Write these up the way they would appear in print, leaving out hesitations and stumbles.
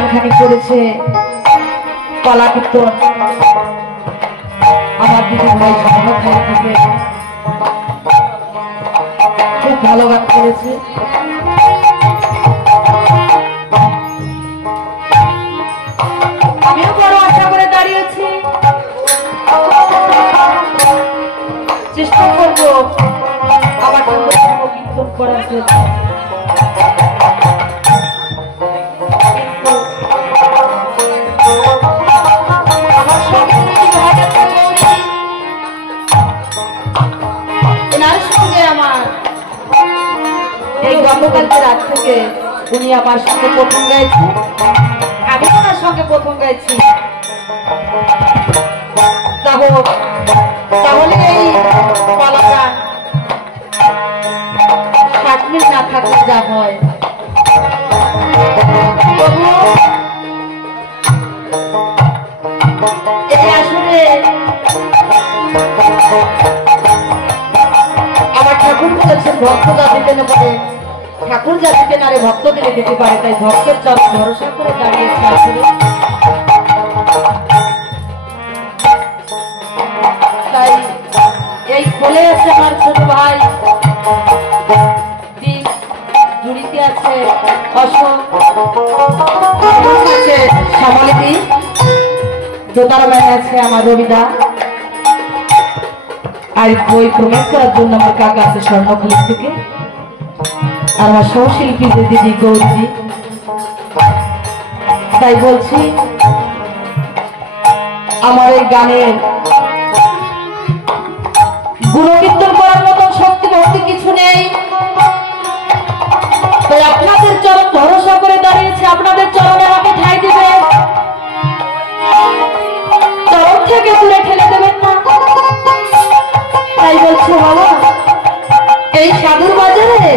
গানখানি করেছে কলা কীর্তন আমার দিদি ভাই সমাজ থেকে খুব ভালো গান করেছে। আমিও বড় আশা করে দাঁড়িয়েছি, চেষ্টা করবো আবার কীর্তন করার জন্য। গতকালকে রাত থেকে উনি আমার সঙ্গে প্রথম গাইছে, আমি ওনার সঙ্গে প্রথম গাইছি। তাহলে এই কলা গান 7 মিনিট না থাকলে যা হয়, এই আসলে আমার ঠাকুর বলেছেন ভক্ত যা দিতে না পারে, ঠাকুর যা দিতে নারে ভক্ত দিলে দিতে পারে। তাই ভক্তের চরণ ভরসা করে দাঁড়িয়েছে আসলে। তাই এই খোলে আছে আমার ছোট ভাই, জুড়িতে আছে অশোক, আছে শ্যামলিদি, দোতারা ব্যানে আছে আমার রবিদা, আর বই প্রমেট করার জন্য আমার কাকা আছে স্বর্ণখালী থেকে, আর আমার সহশিল্পী দিদি গৌরী। তাই বলছি আমার এই গানের গুণকীর্তন করার মতন শক্তি ভক্তি কিছু নেই। তাই আপনাদের চরণ ভরসা করে দাঁড়িয়েছে, আপনাদের চরণে আমাকে ঠাঁই দেবে, চরণ থেকে দূরে ঠেলে দেবেন না। তাই বলছি বাবা, এই সাধুর বাজারে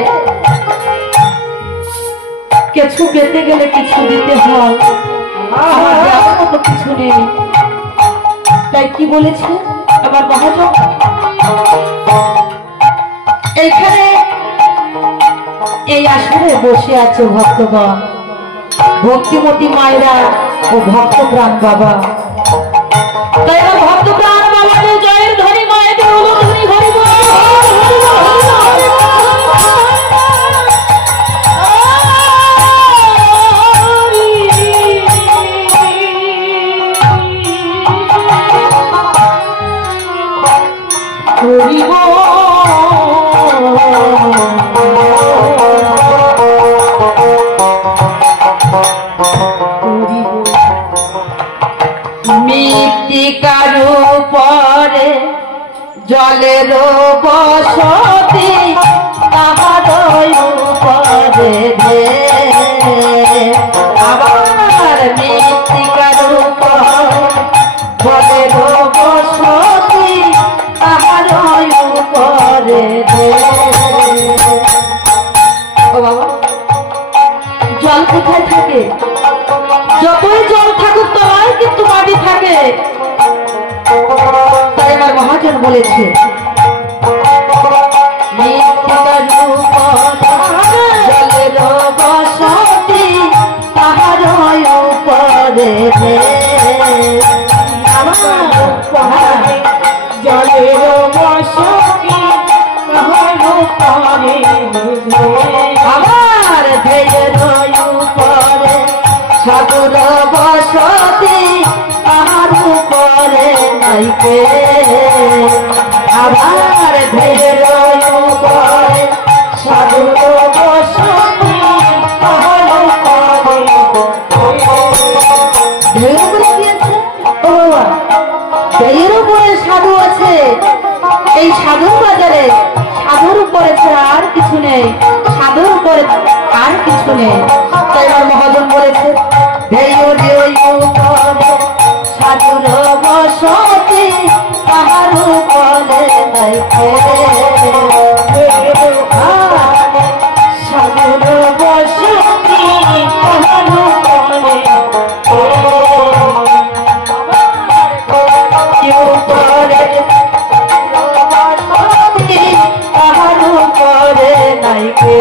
কিছু পেতে গেলে কিছু দিতে হয়, আমার দেওয়ার মতো কিছু নেই। তাই কি বলেছে আমার মহাজন, এইখানে এই আসরে বসে আছে ভক্তগণ, ভক্তিমতী মায়েরা ও ভক্ত প্রাণ বাবা। তাই আমার ভক্ত প্রাণ বাবাদের জয়ের ধ্বনি, মায়েদের অনুধ্বনি হরি বল। মৃত্তিকার উপরে জলের বসতি, তাহার উপরে আবার মৃত্তিকার উপরে জলের বসতি, তাহার উপরে ও বাবা, জল কোথায় থাকে? যতই জল থাকুক তলায় কিন্তু মাটি থাকে। তাই আমার মহাজন বলেছে জলের বসতি, তাহার উপরে জলের বসতি, তাহার উপরে আমার ধৈর্যের উপরে সাধুর বসতি, তাহার উপরে নাইকে আমার ধৈর্যের উপরে সাধুর বসতি, তাহার উপরে ধৈর্যের উপরে সাধু আছে। এই সাধুর বাজারে সাধুর উপরে আর কিছু নেই, সাধুর উপরে আর কিছু নেই। তাই আমার মহাজন বলেছে সাধুর বসতি, তাহার উপরে সাধুর বসতি, তাহার উপরে তাহার উপরে নাইকে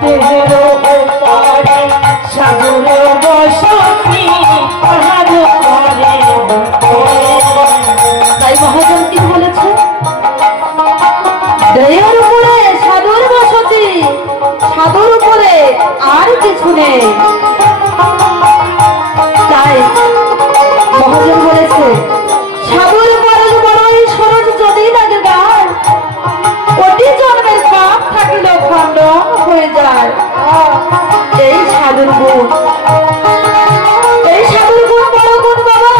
দেহের উপরে তাই মহাজন কি বলেছে, দেহের উপরে সাধুর বসতি, সাধুর উপরে আর কিছু নেই। তাই মহাজন বলেছে, সাধুর পরশ বড়ই সরজ যদি লাগে গান, কোটি জন্মের পাপ থাকিলেও খণ্ডন হয়ে যায়। এই সাধুর গুণ, এই সাধুর গুণ বড় গুণ বাবা।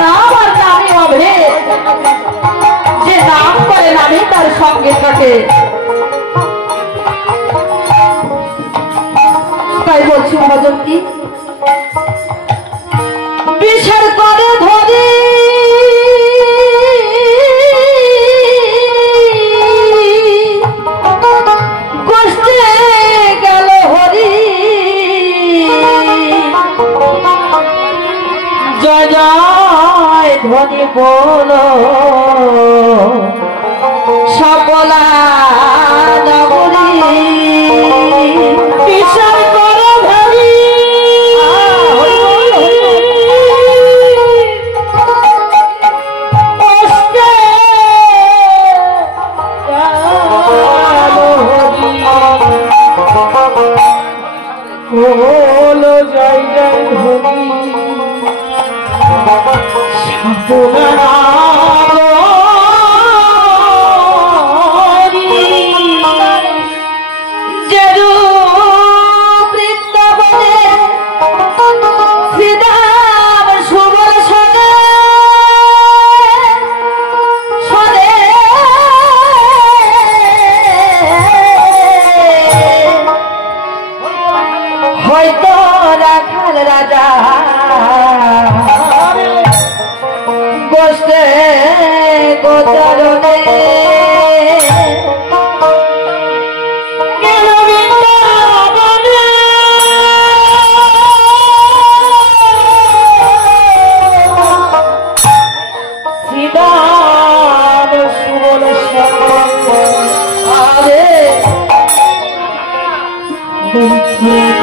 নাম আর নামে হবে, যে নাম করে নামে তার সঙ্গে থাকে। তাই বলছি মহাজন কি, বিষের করে ধরি কষ্টে গেল হরি, জয় জয় ধ্বনি বলো সকলা নগরী। বিষের করে ধরি বলো জয় জয় ধ্বনি সকলা রাজা বসে গোচরণে শ্রীরাম সুবল আরে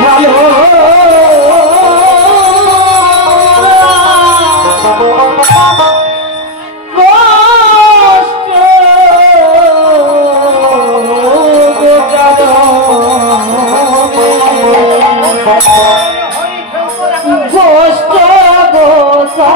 ভালো গোষ্ঠ গোসা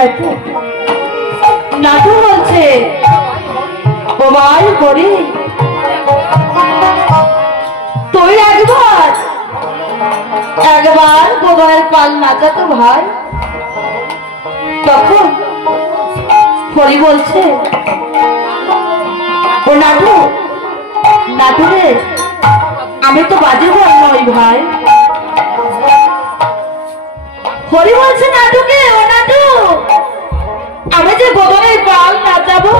তাই তো? নাটু বলছে ও ভাই হরি তুই একবার গোবরের পাল নাচাতো ভাই। তখন হরি বলছে ও নাটু নাটু রে আমি তো বাজিঘর নই ভাই। হরি বলছে নাটুকে ও নাটু আমি যে গোবরের পাল নাচাবো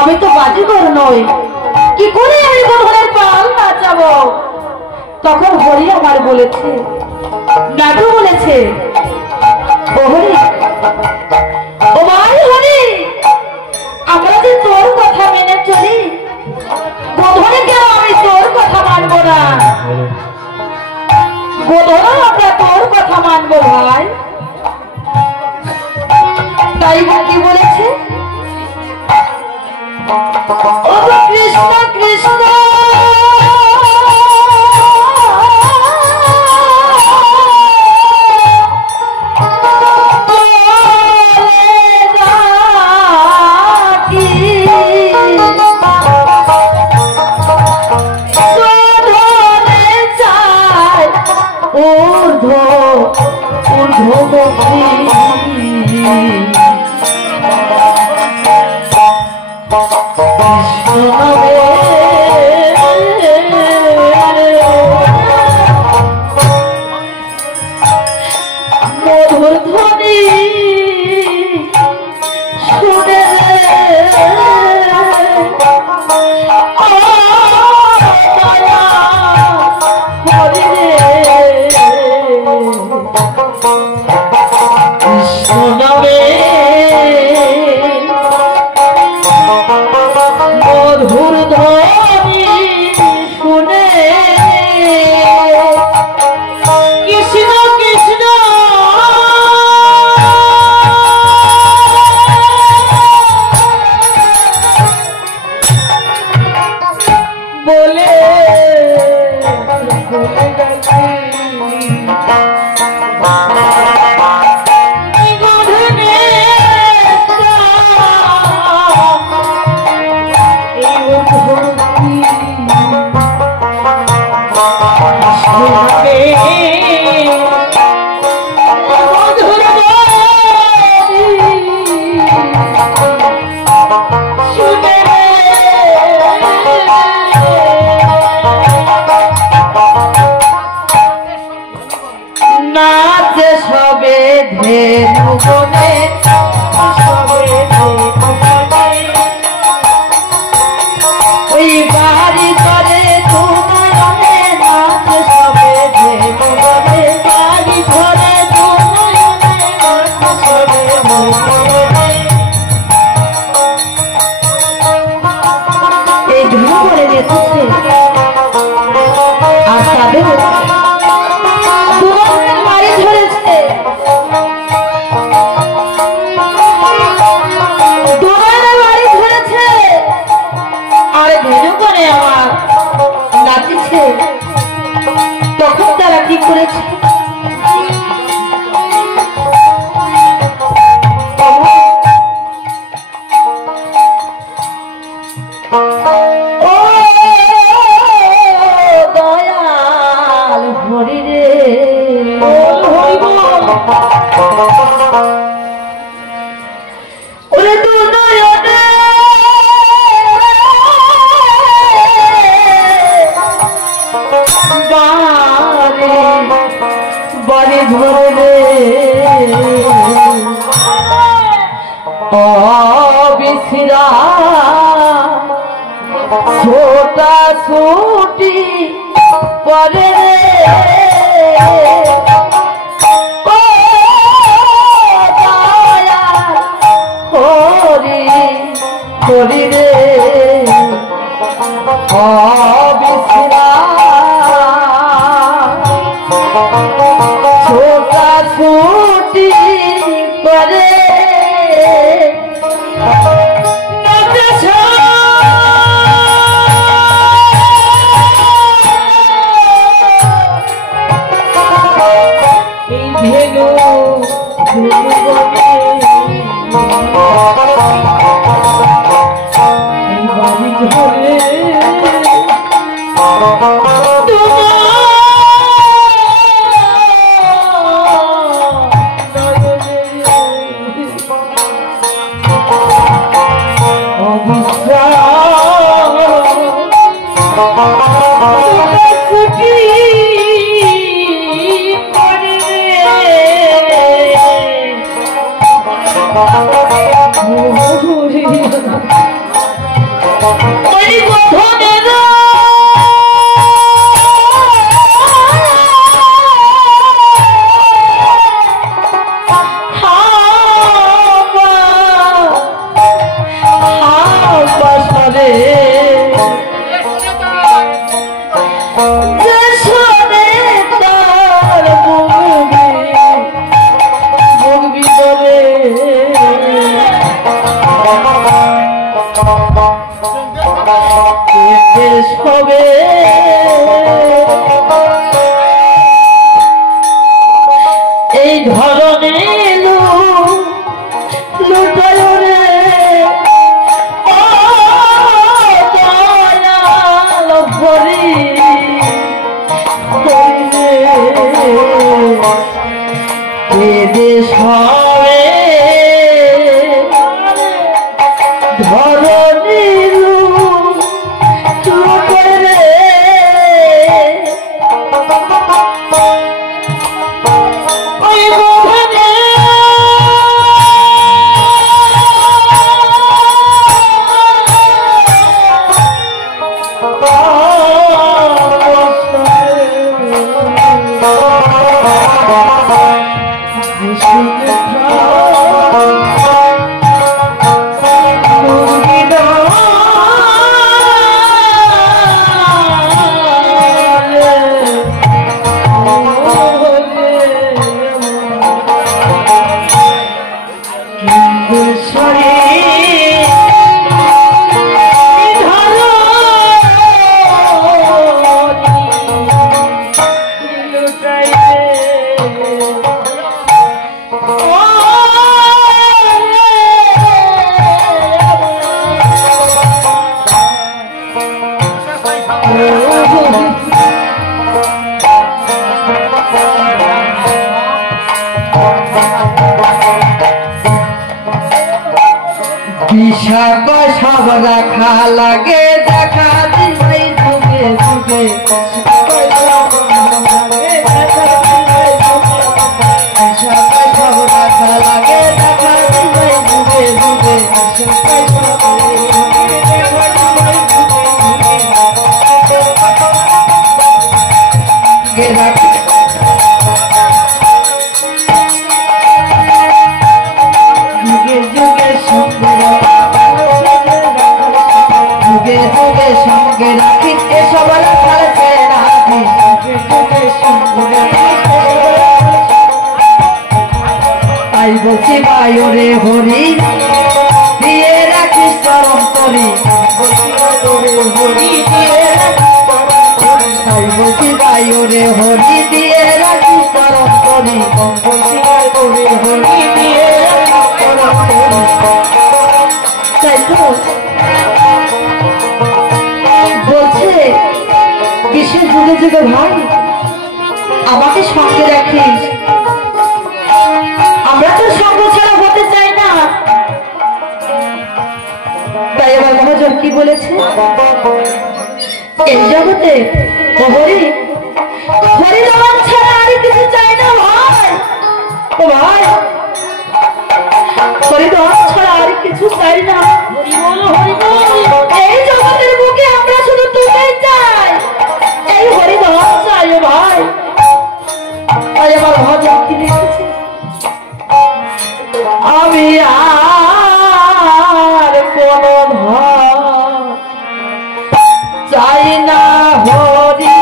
আমি তো বাজিঘর নই, কি করে আমি গোবরের পাল নাচাবো? তখন হরি আমার বলেছে নাটু বলেছে ও হরি ও ভাই হরি আমরা যে তোর কথা মেনে চলি গোধরে কেন আমি তোর কথা মানবো না, গোধরে আমরা তোর কথা মানবো ভাই। তাই কি বলেছে ও কৃষ্ণ কৃষ্ণ তখন তারা কি করেছে দয়াল হরি রে ওরে তুই বাড়ি ধরে অবিশ্রা ছোটা ছুটি করে হরি হরি রে অবিশ্রা ছোটা ছুটি করে ভেনু এই বাড়ি ঘরে এই ধরনের লুটায় রে দয়াল ভরি দেশ হবে ধরনের লুটায় রে বিশাখ সব রাখা লাগে দেখা দিই যুগে যুগে সব রাখা লাগে দেখা দিই যুগে যুগে সঙ্গে রাখি এসব তাই বলছি বায়ুরে হরি দিয়ে রাখিস চরম করি তাই বলছি বায়ুরে হরি দিয়ে রাখিস চরম করি হরি দিয়ে চরম করি তাই তো বলছে কিসের যুগে যুগে ভাই আমাকে সঙ্গে রাখিস আমরা তো সঙ্গ ছাড়া হতে চাই না তাই এবার মহাজন কি বলেছে এই জগতে হরি হরিনাম ছাড়া আর কিছু চাই না ভাই ও ভাই হরিনাম ছাড়া আর কিছু চাই না এই জগতের বুকে আমরা শুধু তোকেই চাই এই হরিনাম চাই ও ভাই তাই আমার মহাজন কি লিখেছে আমি আর কোন চাই না হরি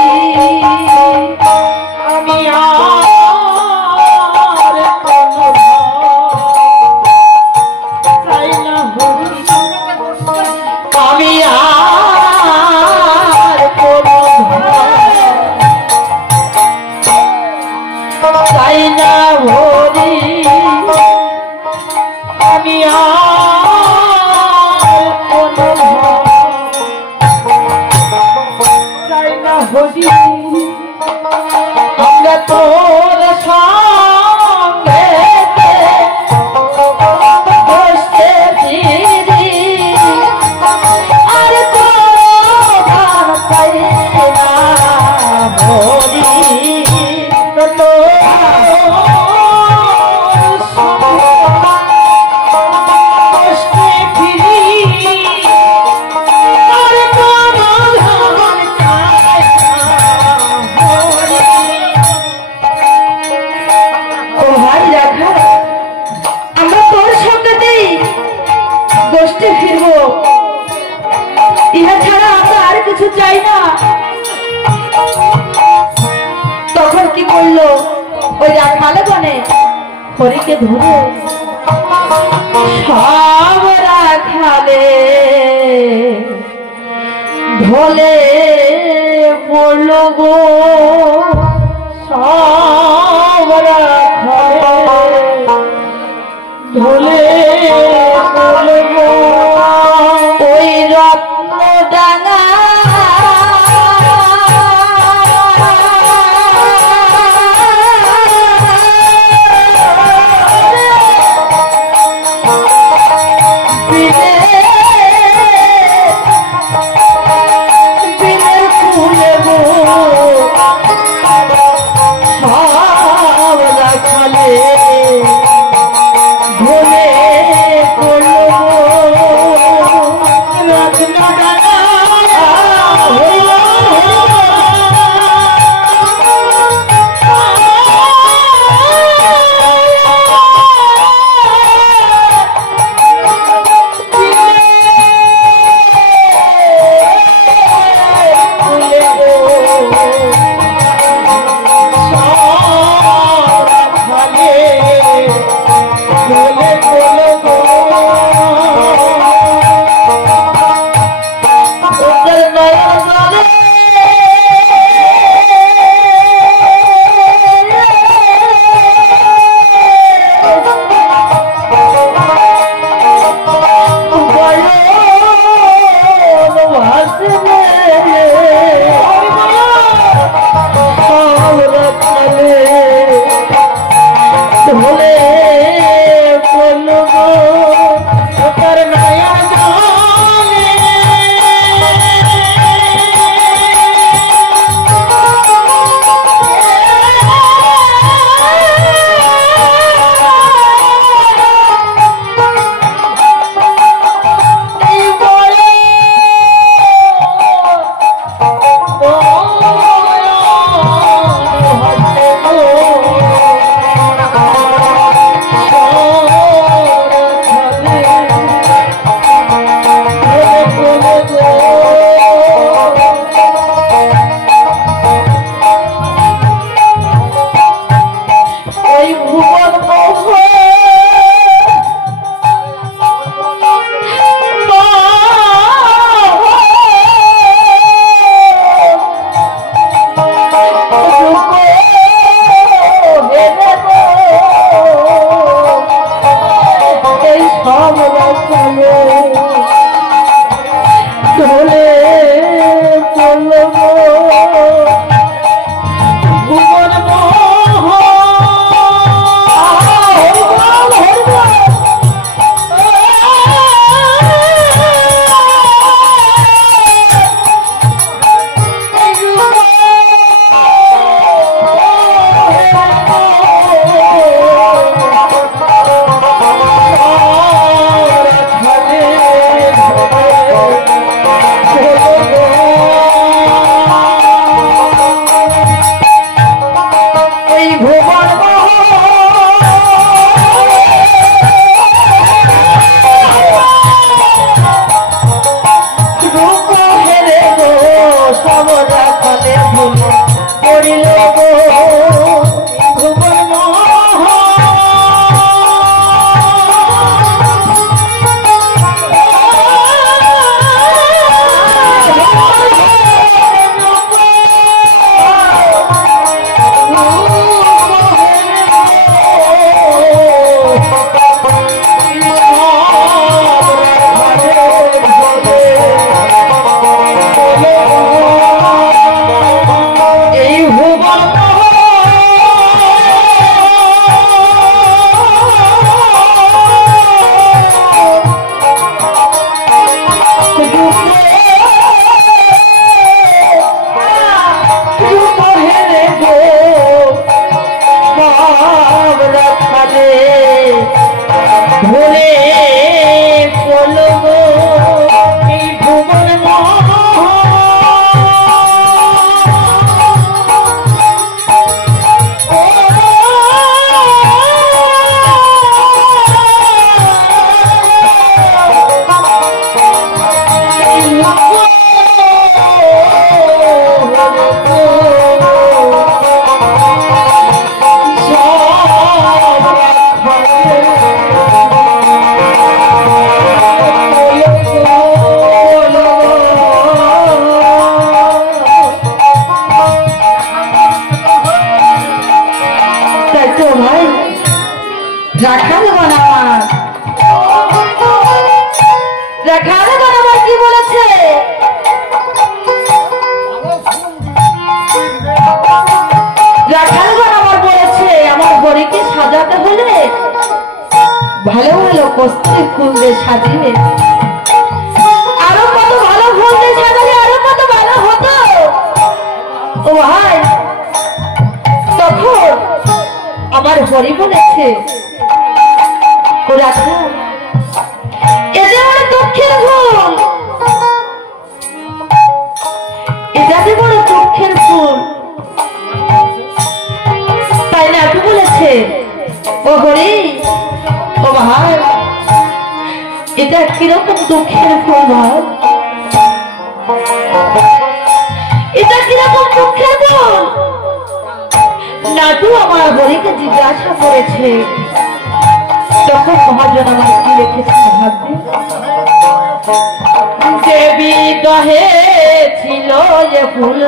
আমি আর কোন চাই না হরি আমি আর কোন চাই না হরি আমি চাই না। তখন কি করলো ওই রাখালে বনে হরিকে ধরে সব রাখালে ঢলে পড়লো গো, সব রাখালে ঢলে পড়লো গো। ওই রত্ন ডাঙা রাখালগণ আমার, রাখালগণ আমার কি বলেছে? রাখালগণ আমার বলেছে আমার ঘড়িকে সাজাতে হলে ভালো ভালো কস্তুরি ফুল দিয়ে সাজিয়ে, আরো কত ভালো ফুল দিয়ে সাজালে আরো কত ভালো হতো। ও ভাই, তখন আমার হরি বলেছে, ও রাখো, এটা আমার দুঃখের ফুল, এটা যে বড় দুঃখের ফুল, তাই না? একটু বলেছে, ও হরি, ও ভাই, এটা কিরকম দুঃখের ফুল ভাই, এটা কিরকম দুঃখের ফুল? নাটু আমার হরিকে জিজ্ঞাসা করেছে, তখন মহাজন আমার কি লিখেছে ভাববে? দেবী দহে ছিল যে ফুল,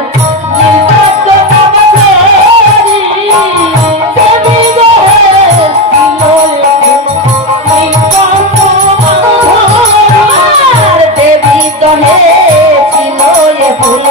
দেবী দহে ছিল যে ফুল,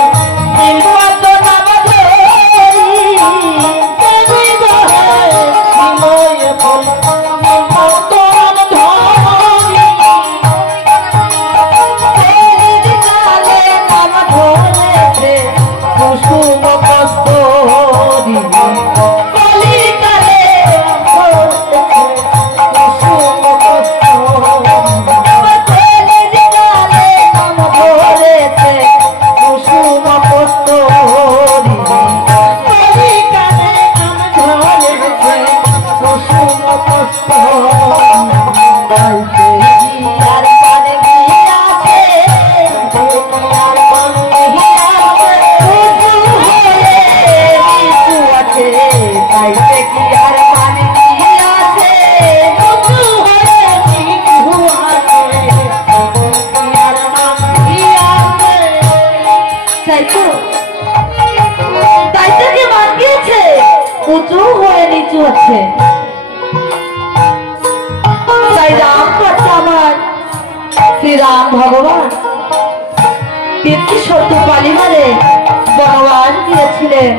উঁচু হয়ে নিচু আছে। তাই রাম করছে আমার শ্রীরাম ভগবান পিতৃ সত্য পালিমারে বনবাস গিয়েছিলেন,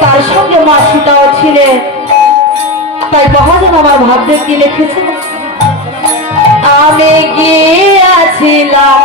তার সঙ্গে মা সীতাও ছিলেন। তাই মহাজন আমার ভাবতে কি লিখেছে, আমি গিয়েছিলাম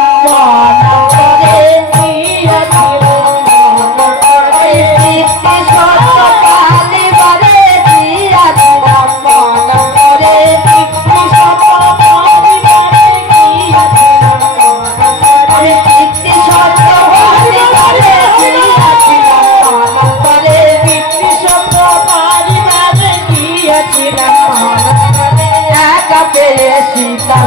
সীতা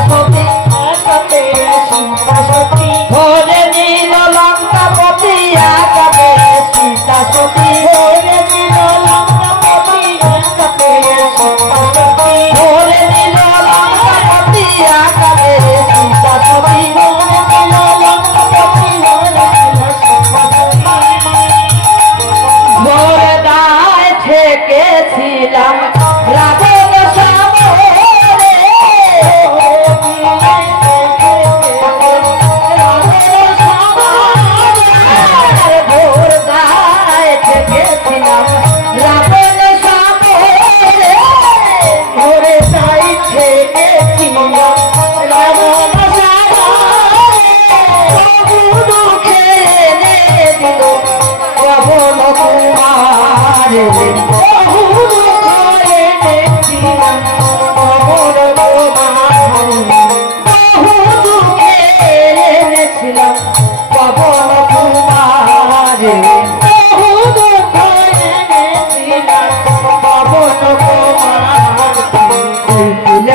সতী, ভরে নীল লঙ্কাপতি, একাবে সীতা সতী, ভরে নীল লঙ্কাপতি, একাবে সীতা সতী, ভরে নীল লঙ্কাপতি, একাবে সীতা সতী, ভরে নীল লঙ্কাপতি, ভরে দায় ঠেকেছিলাম রাবণ সামনে,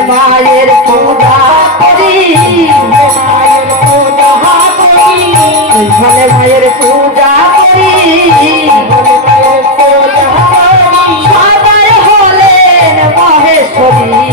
মায়ের পূজা করি, মায়ের পূজা করি, মায়ের পূজা করি, সবাই হলেন মহেশ্বরী।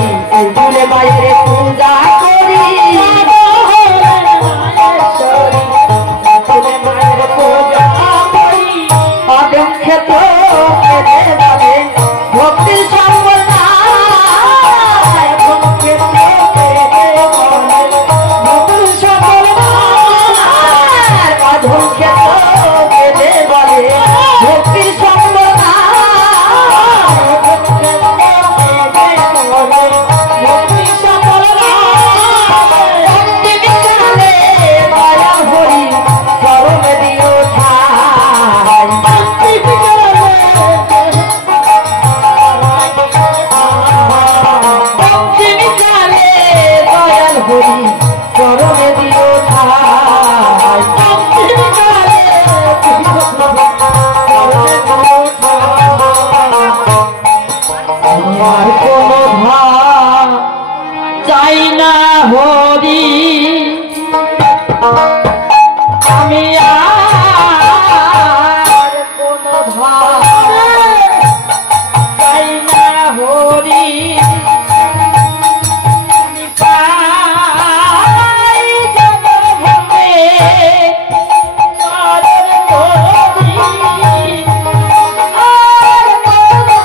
হরি আমি আর কোনো ভাই চাই না হরি আমি পাই জগতে মারের হরি আর কোনো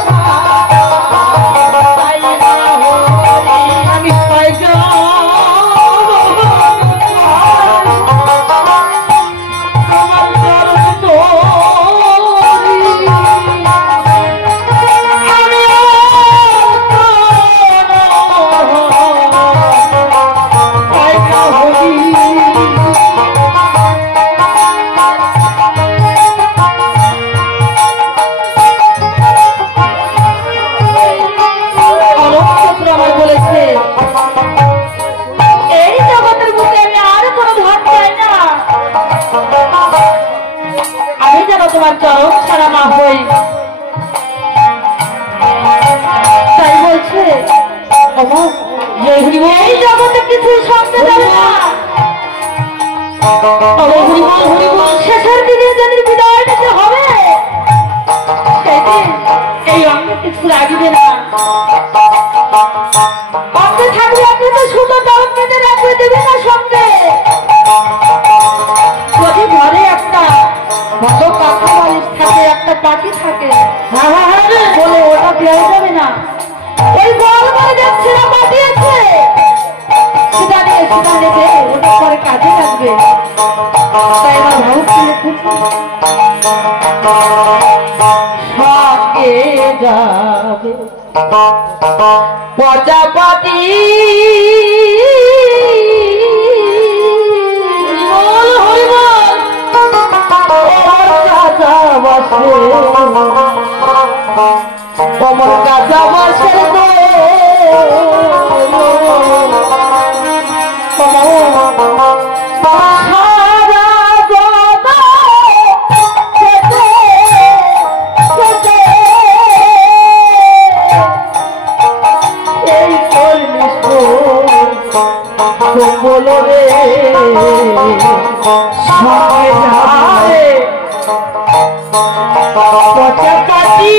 ভাই চাই না হরি আমি পাই তোমার চরণ ছাড়া না হই তাই বলছে এই জগতে কিছু সঙ্গে যাবে না শেষের দিনে যেদিন বিদায় নিতে হবে সেদিন এই অঙ্গে কিছু লাগবে না অঙ্গে থাকবে আপনি তো সুন্দর চরণ বেঁধে রাখবে দেবে না সঙ্গে যদি ঘরে একটা ভালো পাখা বালিশ থাকে একটা পাখি থাকে বলে ওটা দেওয়া যাবে না ওই বল করে যাচ্ছে না পাঠিয়েছে সেটা নিয়ে ওটা পরে কাজে লাগবে তাই আমার ভাব সঙ্গে যাবে প্রজাপতি কমল কাঁচা বাসের বলো রে সময় যায় প্রজাপতি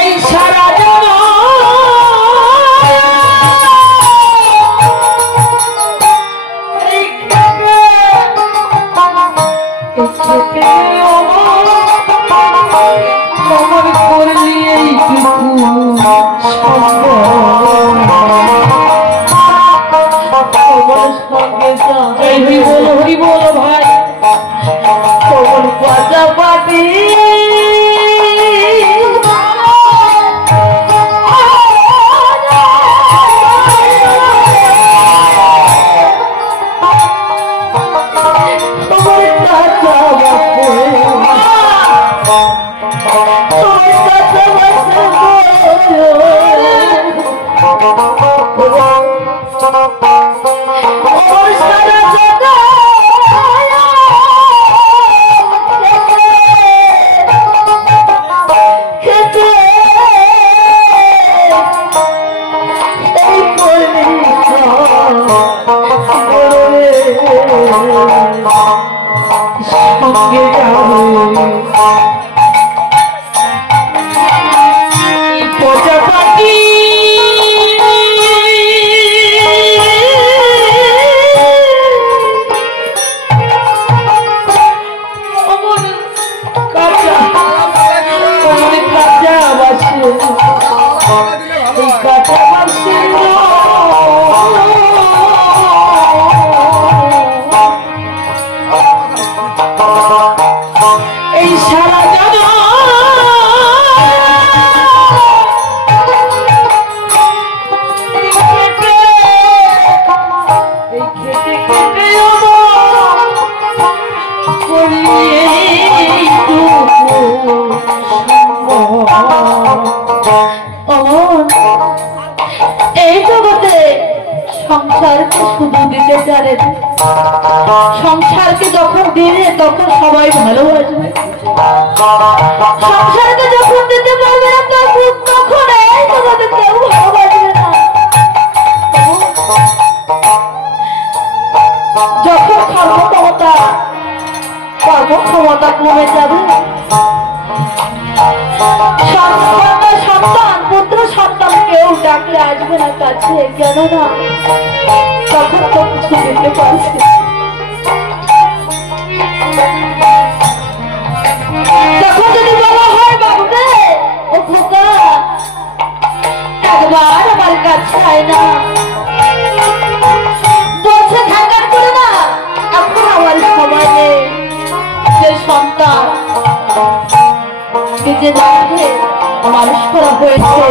এই সারা করলি এইটুকু হরি বল ভাই কমল প্রজাপতি সঙ্গে যাবে প্রজাপতি কাঁচা বাসে এই কাঁচা বাসে এই এই জগতে সংসারকে শুধু দিতে জানেন, সংসারকে যখন দিলে তখন সবাই ভালোবাসবে, সংসারকে যখন দিতে পারবে না তখন এই জগতে কেউ ভালোবাসবে না। যখন কর্মক্ষমতা কমে যাবে, সন্তান পুত্র সন্তান কেউ ডাকলে আসবে না কাছে, কেন না তখন তো কিছু দিতে পারছে। তখন যদি বলা হয় বাবু রে ও খোকা একবার আমার কাছে আয় না, বলছে থাকার করে না এখন আমার সময় নেই। যে সন্তান নিজে দেখে মানুষ করা হয়েছে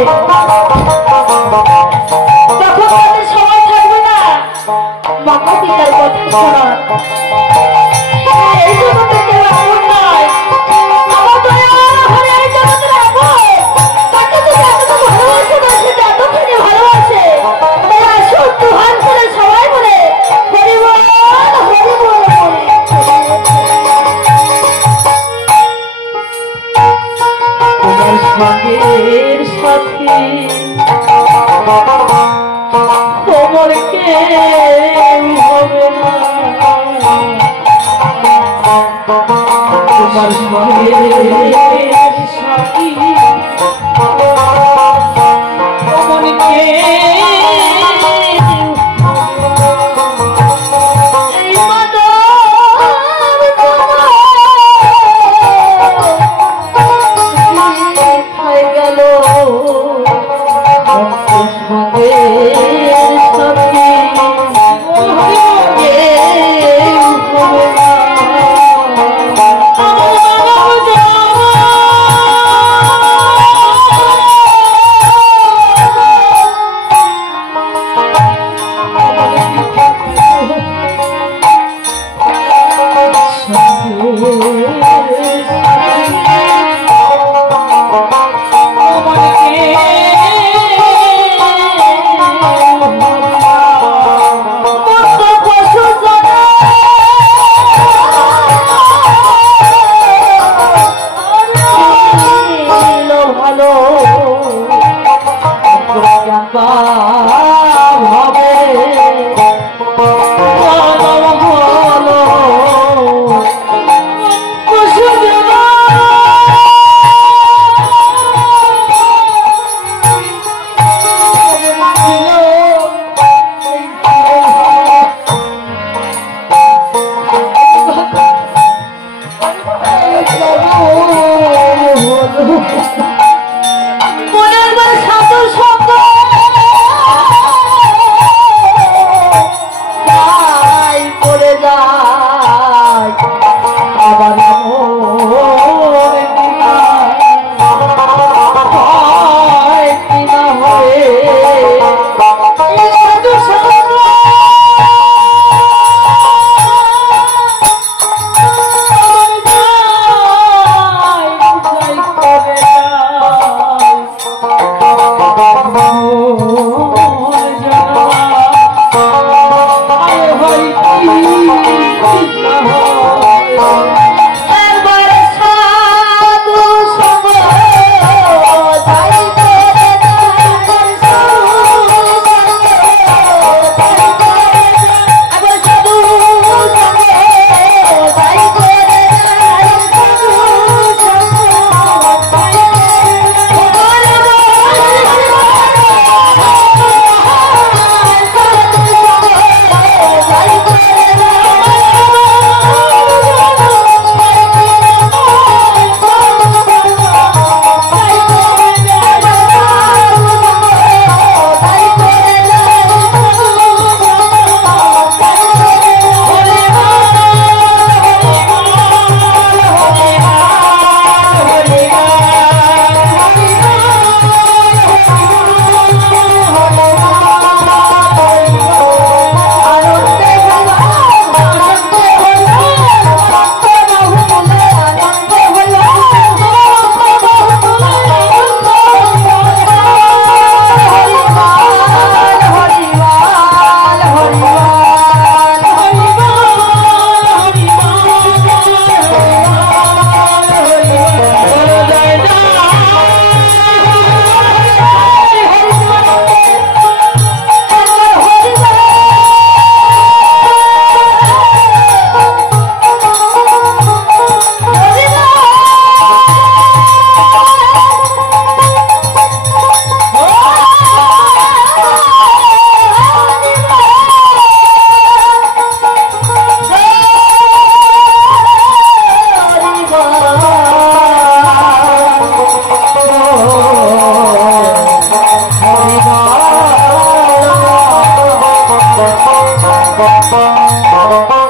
তখন তাদের সময় থাকবে না মাতা পিতার কথা শোনা। এই জগতে কেউ এমন নয়, আমার দয়াল হরে এই জগতের আপন, তাকে তুমি এতটা ভালোবাসে না, সে এতখানি ভালোবাসে। তাই আসুন দুহাত করে সবাই বলে হরি বল হরি বল বলে। তোমার সঙ্গের সাথে তোমার কেউ হবে না, তোমার সঙ্গের সাথী তোমার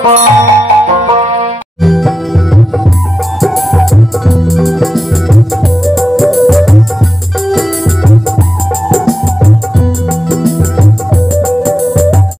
Bye.